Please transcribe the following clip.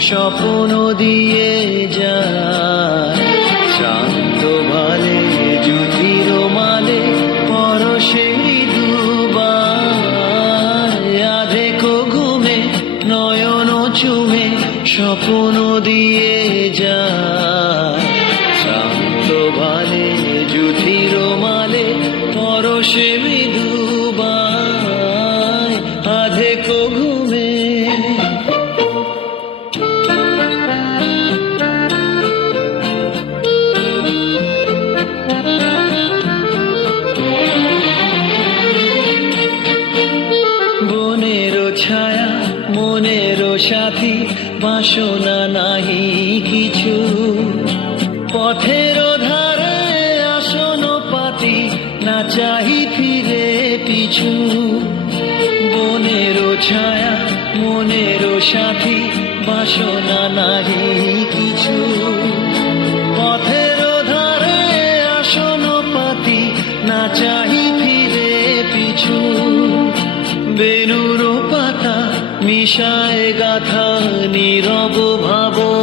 স্বপ্ন দিয়ে যায়। শান্ত ভালে জুথির মালে, পরশে আধেকো ঘুমে চুমে স্বপ্ন দিয়ে যায়। শান্ত ভালে জুথির মালে, পরশে মৃদুবায় মনেরও সাথী, বাসনা নাহি কিছু। পথের ধারে আসন পাতি, না চাহি ফিরে পিছু। বনেরও ছায়া, মনেরও সাথী, বাসনা নাহি কিছু। পথের ধারে আসন পাতি, না চাহি ফিরে পিছু। বেনুর মিশায় গাথা নীরব ভাবনায়